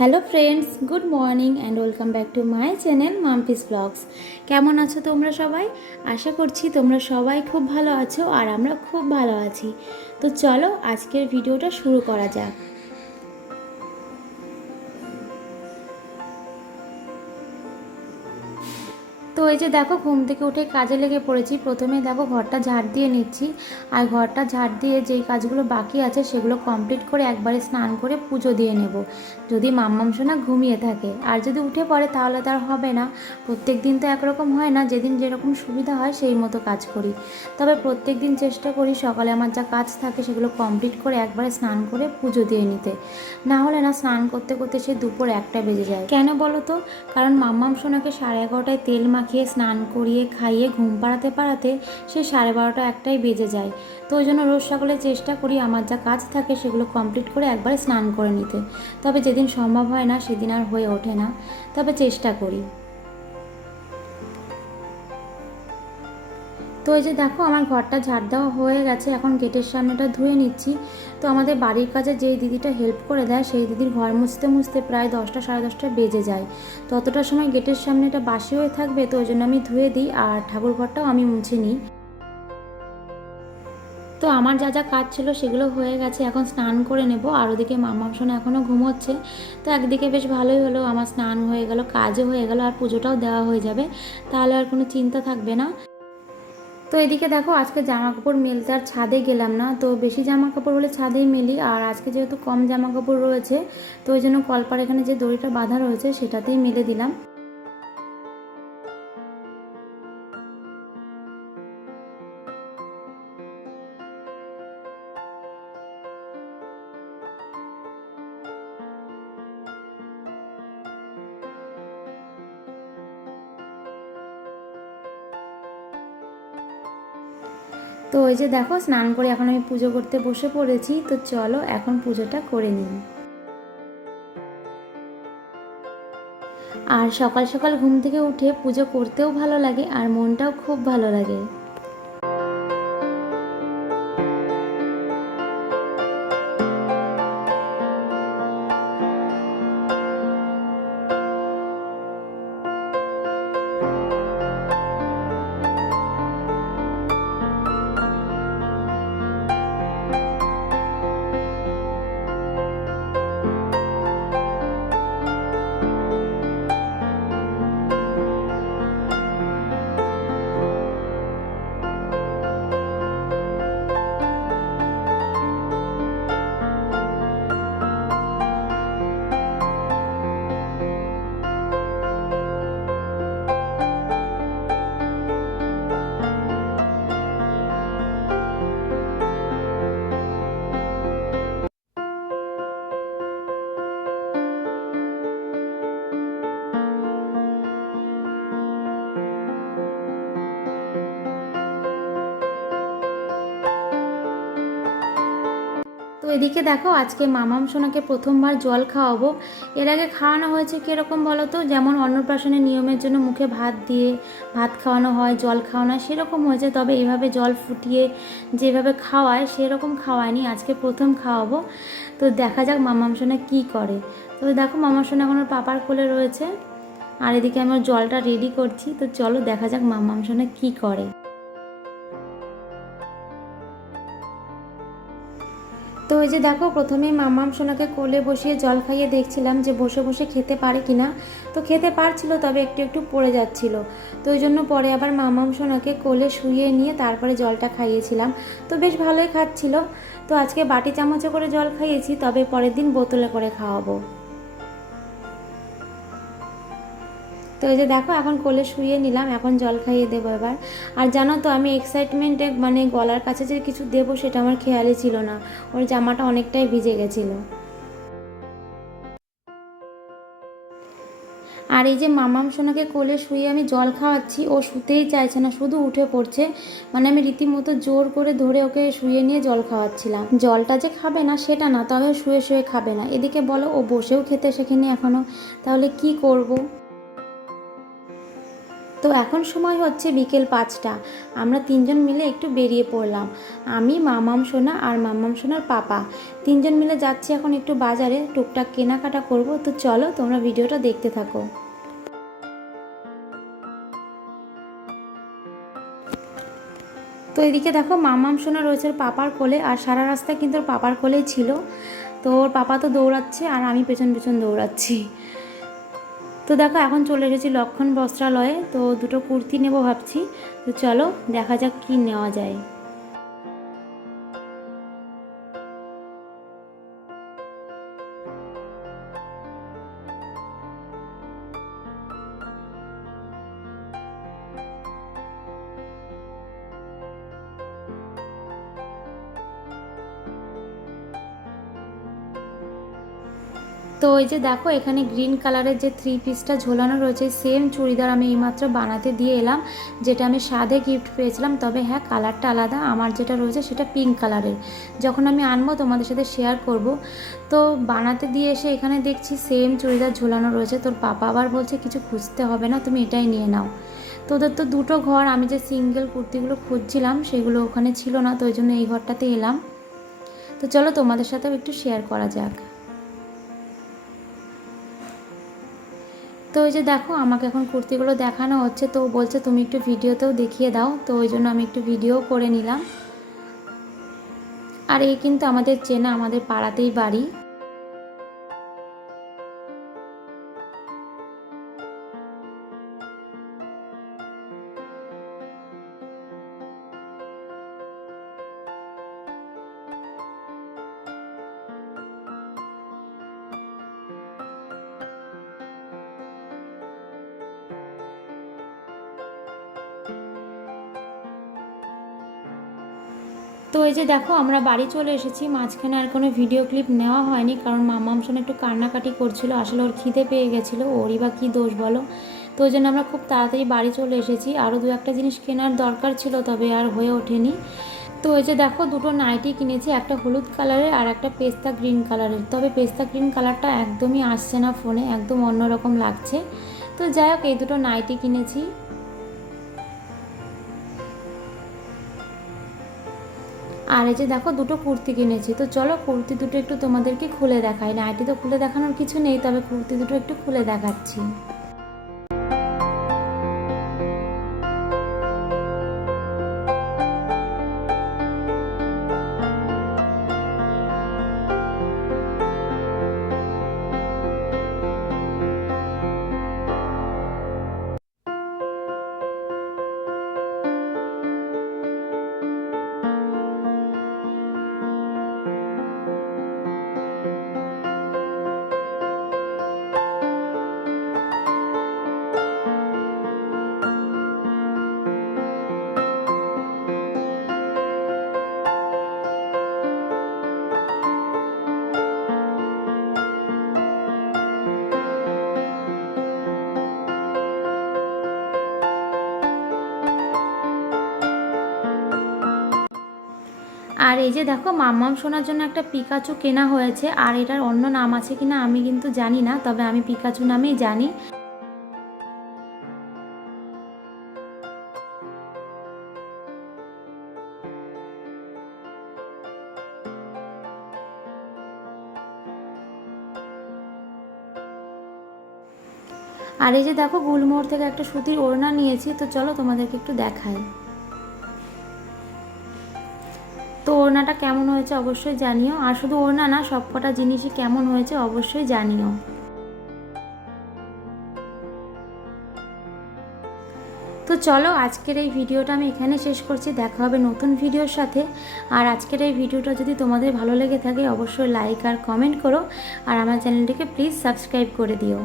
Hello friends, good morning and welcome back to my channel Mampi's vlogs. কেমন আছো তোমরা সবাই? আশা করছি তোমরা সবাই খুব ভালো আছো আর আমরা খুব ভালো আছি। তো চলো আজকের ভিডিওটা শুরু করা যাক। তো এই যে দেখো, ঘুম থেকে উঠে কাজে লেগে পড়েছি। প্রথমে দেখো ঘরটা ঝাড় দিয়ে নিচ্ছি। আর ঘরটা ঝাড় দিয়ে যেই কাজগুলো বাকি আছে, সেগুলো কমপ্লিট করে একবারে স্নান করে পুজো দিয়ে নেব। যদি মাম্মাম সোনা ঘুমিয়ে থাকে। আর যদি উঠে পড়ে, তাহলে তার হবে না। প্রত্যেক দিন তো একরকম হয় না, যেদিন যেরকম সুবিধা হয়, সেই মতো কাজ করি। তবে প্রত্যেক দিন চেষ্টা করি সকালে আমার যা কাজ থাকে, সেগুলো কমপ্লিট করে একবারে স্নান করে পুজো দিয়ে নিতে। না হলে না, স্নান করতে করতে সে দুপুর একটা বেজে যায়। কেন বলো তো? কারণ মাম্মাম সোনাকে সাড়ে এগারোটায় তেল মাখিয়ে স্নান করিয়ে খাইয়ে ঘুম পাড়াতে পাড়াতে সে সাড়ে বারোটা একটাই বেজে যায়। তো ওই জন্য রোজ সকালে চেষ্টা করি আমার যা কাজ থাকে সেগুলো কমপ্লিট করে একবারে স্নান করে নিতে। তবে যেদিন সম্ভব হয় না, সেদিন আর হয়ে ওঠে না। তবে চেষ্টা করি। তো এই যে দেখো, আমার ঘরটা ঝাড় দেওয়া হয়ে গেছে। এখন গেটের সামনেটা ধুয়ে নিচ্ছি। তো আমাদের বাড়ির কাজে যেই দিদিটা হেল্প করে দেয়, সেই দিদির ঘর মুছতে মুছতে প্রায় দশটা, সাড়ে দশটা বেজে যায়। ততটা সময় গেটের সামনেটা বাসি হয়ে থাকবে, তো ওই জন্য আমি ধুয়ে দিই আর ঠাকুর ঘরটাও আমি মুছে নিই। তো আমার যা যা কাজ ছিল সেগুলো হয়ে গেছে। এখন স্নান করে নেব। আর ওদিকে মামা শোনা এখনও ঘুমোচ্ছে। তো একদিকে বেশ ভালোই হলো। আমার স্নান হয়ে গেল, কাজও হয়ে গেল, আর পুজোটাও দেওয়া হয়ে যাবে। তাহলে আর কোনো চিন্তা থাকবে না। তো এদিকে দেখো, আজকে জামা কাপড় মেলতে আর ছাদে গেলাম না। তো বেশি জামা কাপড় হলে ছাদেই মেলি, আর আজকে যেহেতু কম জামা কাপড় রয়েছে, তো ওই জন্য কলপার এখানে যে দড়িটা বাঁধা রয়েছে, সেটাতেই মেলে দিলাম। তো ওই যে দেখো, স্নান করে এখন আমি পুজো করতে বসে পড়েছি, তো চলো এখন পুজোটা করে নিই। আর সকাল সকাল ঘুম থেকে উঠে পুজো করতেও ভালো লাগে, আর মনটাও খুব ভালো লাগে। তো এদিকে দেখো, আজকে মামাম সোনাকে প্রথমবার জল খাওয়াবো। এর আগে খাওয়ানো হয়েছে কীরকম বলো তো? যেমন অন্নপ্রাশনের নিয়মের জন্য মুখে ভাত দিয়ে ভাত খাওয়ানো হয়, জল খাওয়ানো হয়, সেরকম হয়েছে। তবে এভাবে জল ফুটিয়ে যেভাবে খাওয়ায়, সেরকম খাওয়ায়নি। আজকে প্রথম খাওয়াবো। তো দেখা যাক মামাম সোনা কী করে। তো দেখো, মামাম সোনা এখন পাপার কোলে রয়েছে। আর এদিকে আমার জলটা রেডি করছি। তো চলো দেখা যাক মামাম সোনা কী করে। তো ওই যে দেখো প্রথমে মামাম সোনাকে কোলে বসিয়ে জল খাইয়ে দেখছিলাম যে বসে বসে খেতে পারে কি না তো খেতে পারছিল, তবে একটু একটু পড়ে যাচ্ছিল। তো ওই জন্য পরে আবার মামাম সোনাকে কোলে শুয়ে নিয়ে তারপরে জলটা খাইয়েছিলাম। তো বেশ ভালোই খাচ্ছিল। তো আজকে বাটি চামচে করে জল খাইয়েছি, তবে পরের দিন বোতলে করে খাওয়াবো। তো এই যে দেখো, এখন কোলে শুয়ে নিলাম, এখন জল খাইয়ে দেবো এবার। আর জানো তো, আমি এক্সাইটমেন্টে মানে গলার কাছে যে কিছু দেবো সেটা আমার খেয়ালই ছিল না। ওর জামাটা অনেকটাই ভিজে গেছিল। আর এই যে মামাম সোনাকে কোলে শুয়ে আমি জল খাওয়াচ্ছি, ও শুতেই চাইছে না, শুধু উঠে পড়ছে। মানে আমি রীতিমতো জোর করে ধরে ওকে শুয়ে নিয়ে জল খাওয়াচ্ছিলাম। জলটা যে খাবে না সেটা না তবে শুয়ে শুয়ে খাবে না। এদিকে বলো, ও বসেও খেতে শেখেনি এখনও তাহলে কি করব? তো এখন সময় হচ্ছে বিকেল পাঁচটা। আমরা তিনজন মিলে একটু বেরিয়ে পড়লাম। আমি, মামাম সোনা আর মামাম সোনার পাপা। তিনজন মিলে যাচ্ছি এখন একটু বাজারে। টুকটাক কেনাকাটা করব। তো চলো, তোমরা ভিডিওটা দেখতে থাকো। তো এদিকে দেখো, মামাম সোনা রয়েছে পাপার কোলে আর সারা রাস্তা কিন্তু ওর পাপার কোলেই ছিল। তো ওর পাপা তো দৌড়াচ্ছে আর আমি পেছন পেছন দৌড়াচ্ছি। তো দেখো, এখন চলে এসেছি লক্ষণ বস্ত্রালয়ে, তো দুটো কুর্তি নেব ভাবছি। তো চলো, দেখা যাক কি নেওয়া যায়। তো ওই যে দেখো, এখানে গ্রিন কালারের যে থ্রি পিসটা ঝোলানো রয়েছে সেম চুড়িদার আমি এইমাত্র বানাতে দিয়ে এলাম, যেটা আমি স্বাদে গিফট পেয়েছিলাম। তবে হ্যাঁ কালারটা আলাদা, আমার যেটা রয়েছে সেটা পিঙ্ক কালারের যখন আমি আনব, তোমাদের সাথে শেয়ার করব। তো বানাতে দিয়ে এসে এখানে দেখছি সেম চুড়িদার ঝোলানো রয়েছে। তোর পাপা আবার বলছে, কিছু খুঁজতে হবে না, তুমি এটাই নিয়ে নাও। তোদের তো দুটো ঘর, আমি যে সিঙ্গেল কুর্তিগুলো খুঁজছিলাম, সেগুলো ওখানে ছিল না, তো ওই জন্য এই ঘরটাতে এলাম। তো চলো তোমাদের সাথেও একটু শেয়ার করা যাক। তো ওই যে দেখো, আমাকে এখন কুর্তিগুলো দেখানো হচ্ছে, তো বলছে তুমি একটু ভিডিওতেও দেখিয়ে দাও, তো ওই জন্য আমি একটু ভিডিও করে নিলাম। আর এই কিন্তু আমাদের চেনা, আমাদের পাড়াতেই বাড়ি। তো এই যে দেখো, আমরা বাড়ি চলে এসেছি। মাঝখানে আর কোনো ভিডিও ক্লিপ নেওয়া হয়নি, কারণ মামাম শোন একটু কান্নাকাটি করছিল, আসলে ওর খিদে পেয়ে গেছিল, ওরই বা কী দোষ বলো? তো ওই জন্য আমরা খুব তাড়াতাড়ি বাড়ি চলে এসেছি। আরও দু একটা জিনিস কেনার দরকার ছিল, তবে আর হয়ে ওঠেনি। তো ওই যে দেখো, দুটো নাইটি কিনেছি, একটা হলুদ কালারের আর একটা পেস্তা গ্রিন কালারের। তবে পেস্তা গ্রিন কালারটা একদমই আসছে না ফোনে, একদম অন্যরকম লাগছে। তো যাই হোক, এই দুটো নাইটি কিনেছি। আর এই যে দেখো দুটো কুর্তি কিনেছি। তো চলো কুর্তি দুটো একটু তোমাদেরকে খুলে দেখাই। নাইটি তো খুলে দেখানোর কিছু নেই, তবে কুর্তি দুটো একটু খুলে দেখাচ্ছি। আর এই যে দেখো, মাম্মাম শোনার জন্য একটা পিকাচু কেনা হয়েছে, আর এটার অন্য নাম আছে কিনা আমি কিন্তু জানি না, তবে আমি পিকাচু নামেই জানি। আর এই যে দেখো, গুলমোহর থেকে একটা সুতির ওড়না নিয়েছি, তো চলো তোমাদেরকে একটু দেখাই। ওড়নাটা কেমন হয়েছে অবশ্যই জানিও। আর শুধু ওড়না না সব কটা জিনিসই কেমন হয়েছে অবশ্যই জানিও। তো চলো, আজকের এই ভিডিওটা আমি এখানে শেষ করছি। দেখা হবে নতুন ভিডিওর সাথে। আর আজকের এই ভিডিওটা যদি তোমাদের ভালো লেগে থাকে, অবশ্যই লাইক আর কমেন্ট করো। আর আমার চ্যানেলটিকে প্লিজ সাবস্ক্রাইব করে দিও।